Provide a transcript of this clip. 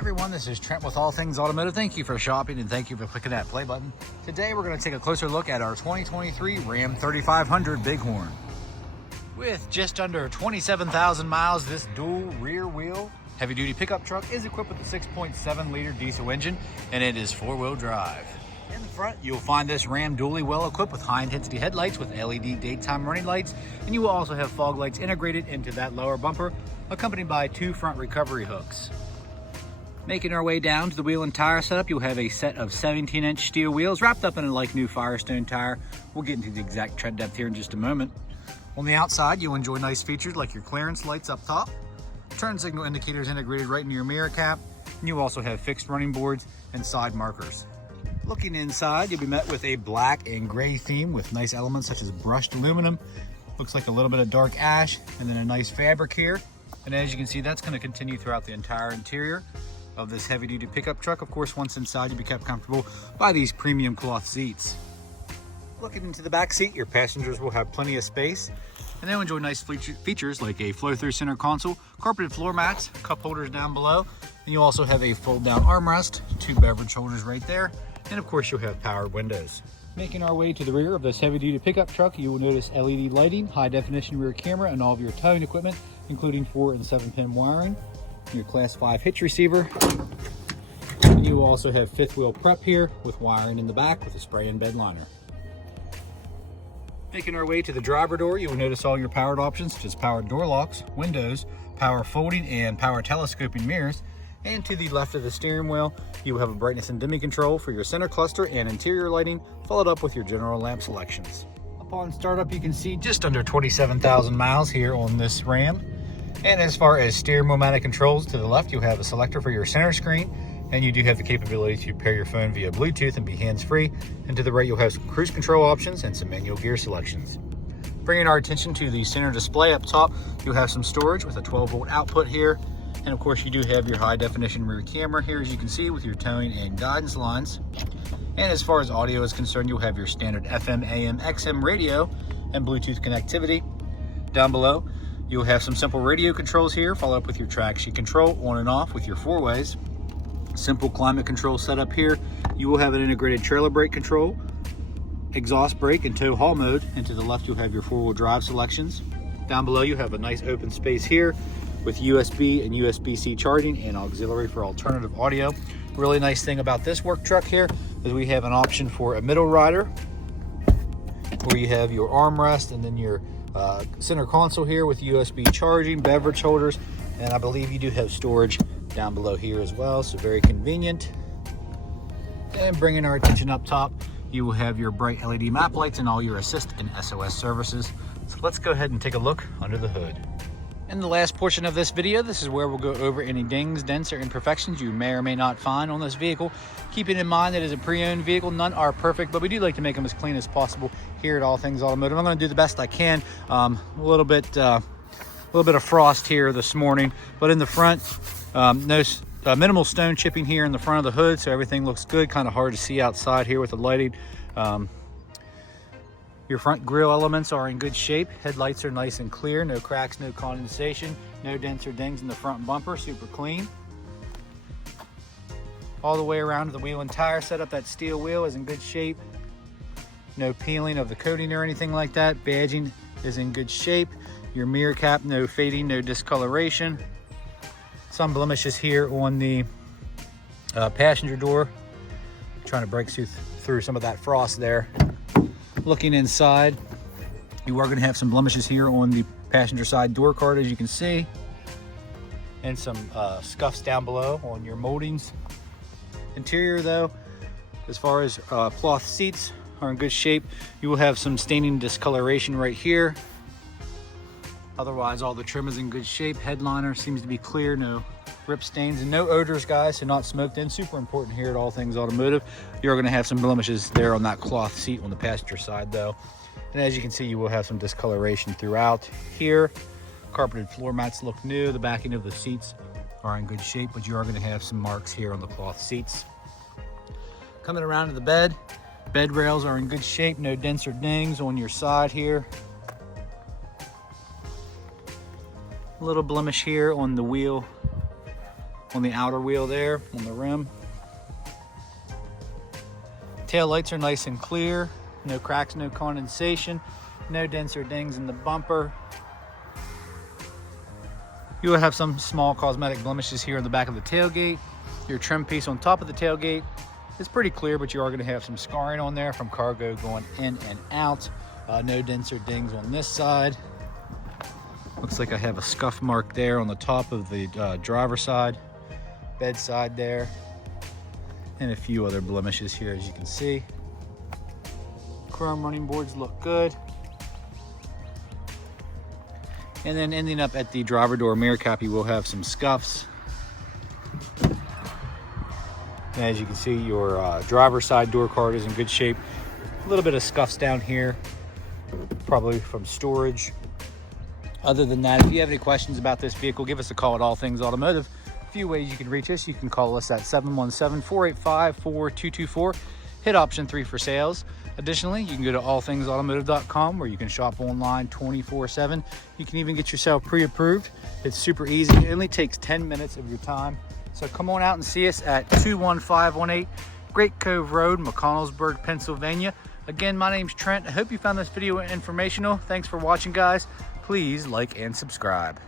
Everyone, this is Trent with All Things Automotive. Thank you for shopping and thank you for clicking that play button. Today we're going to take a closer look at our 2023 Ram 3500 Bighorn. With just under 27,000 miles, this dual rear wheel heavy duty pickup truck is equipped with a 6.7 liter diesel engine and it is 4-wheel drive. In the front, you'll find this Ram dually well equipped with high intensity headlights with LED daytime running lights, and you will also have fog lights integrated into that lower bumper, accompanied by 2 front recovery hooks. Making our way down to the wheel and tire setup, you'll have a set of 17-inch steel wheels wrapped up in a like new Firestone tire. We'll get into the exact tread depth here in just a moment. On the outside, you'll enjoy nice features like your clearance lights up top, turn signal indicators integrated right into your mirror cap, and you also have fixed running boards and side markers. Looking inside, you'll be met with a black and gray theme with nice elements such as brushed aluminum. Looks like a little bit of dark ash and then a nice fabric here. And as you can see, that's going to continue throughout the entire interior of this heavy duty pickup truck. Of course, once inside, you'll be kept comfortable by these premium cloth seats. Looking into the back seat, your passengers will have plenty of space and they'll enjoy nice features like a flow-through center console, carpeted floor mats, cup holders down below, and you also have a fold-down armrest, 2 beverage holders right there, and of course you'll have powered windows. Making our way to the rear of this heavy-duty pickup truck, you will notice LED lighting, high-definition rear camera, and all of your towing equipment, including 4 and 7-pin wiring, your Class 5 hitch receiver, and you will also have 5th wheel prep here with wiring in the back with a spray-in bed liner. Making our way to the driver door, you will notice all your powered options such as powered door locks, windows, power folding and power telescoping mirrors. And to the left of the steering wheel, you will have a brightness and dimming control for your center cluster and interior lighting, followed up with your general lamp selections. Upon startup, you can see just under 27,000 miles here on this Ram. And as far as steering wheel mounted controls, to the left you have a selector for your center screen, and you do have the capability to pair your phone via Bluetooth and be hands-free. And to the right you'll have some cruise control options and some manual gear selections. Bringing our attention to the center display up top, you'll have some storage with a 12-volt output here. And of course you do have your high definition rear camera here, as you can see, with your towing and guidance lines. And as far as audio is concerned, you'll have your standard FM, AM, XM radio and Bluetooth connectivity. Down below, you'll have some simple radio controls here, followed up with your track sheet control on and off with your 4-ways. Simple climate control setup here. You will have an integrated trailer brake control, exhaust brake and tow haul mode. And to the left, you'll have your 4-wheel drive selections. Down below, you have a nice open space here with USB and USB-C charging and auxiliary for alternative audio. Really nice thing about this work truck here is we have an option for a middle rider where you have your armrest and then your center console here with USB charging, beverage holders, and I believe you do have storage down below here as well, so very convenient. And bringing our attention up top, you will have your bright LED map lights and all your assist and SOS services. So let's go ahead and take a look under the hood. In the last portion of this video, this is where we'll go over any dings, dents, or imperfections you may or may not find on this vehicle. Keeping in mind that it is a pre-owned vehicle, none are perfect, but we do like to make them as clean as possible here at All Things Automotive. I'm going to do the best I can. A little bit of frost here this morning, but in the front, minimal stone chipping here in the front of the hood, so everything looks good. Kind of hard to see outside here with the lighting. Your front grille elements are in good shape. Headlights are nice and clear, no cracks, no condensation, no dents or dings in the front bumper, super clean. All the way around to the wheel and tire setup, that steel wheel is in good shape. No peeling of the coating or anything like that. Badging is in good shape. Your mirror cap, no fading, no discoloration. Some blemishes here on the passenger door. Trying to break through some of that frost there. Looking inside, you are going to have some blemishes here on the passenger side door card, as you can see, and some scuffs down below on your moldings. Interior though, as far as cloth seats, are in good shape. You will have some staining discoloration right here. Otherwise, all the trim is in good shape. Headliner seems to be clear, no rip stains and no odors, guys, so not smoked in. Super important here at All Things Automotive. You're going to have some blemishes there on that cloth seat on the passenger side though. And as you can see, you will have some discoloration throughout here. Carpeted floor mats look new. The backing of the seats are in good shape, but you are going to have some marks here on the cloth seats. Coming around to the bed rails are in good shape. No dents or dings on your side here. A little blemish here on the wheel on the outer wheel there, on the rim. Tail lights are nice and clear. No cracks, no condensation, no dents or dings in the bumper. You will have some small cosmetic blemishes here in the back of the tailgate. Your trim piece on top of the tailgate is pretty clear, but you are going to have some scarring on there from cargo going in and out. No dents or dings on this side. Looks like I have a scuff mark there on the top of the driver's side, bedside there, and a few other blemishes here, as you can see. Chrome running boards look good. And then ending up at the driver door mirror cap, you will have some scuffs. And as you can see, your driver's side door card is in good shape. A little bit of scuffs down here, probably from storage. Other than that, if you have any questions about this vehicle, give us a call at All Things Automotive. A few ways you can reach us. You can call us at 717-485-4224. Hit option 3 for sales. Additionally, you can go to allthingsautomotive.com where you can shop online 24/7. You can even get yourself pre-approved. It's super easy. It only takes 10 minutes of your time. So come on out and see us at 21518 Great Cove Road, McConnellsburg, Pennsylvania. Again, my name's Trent. I hope you found this video informational. Thanks for watching, guys. Please like and subscribe.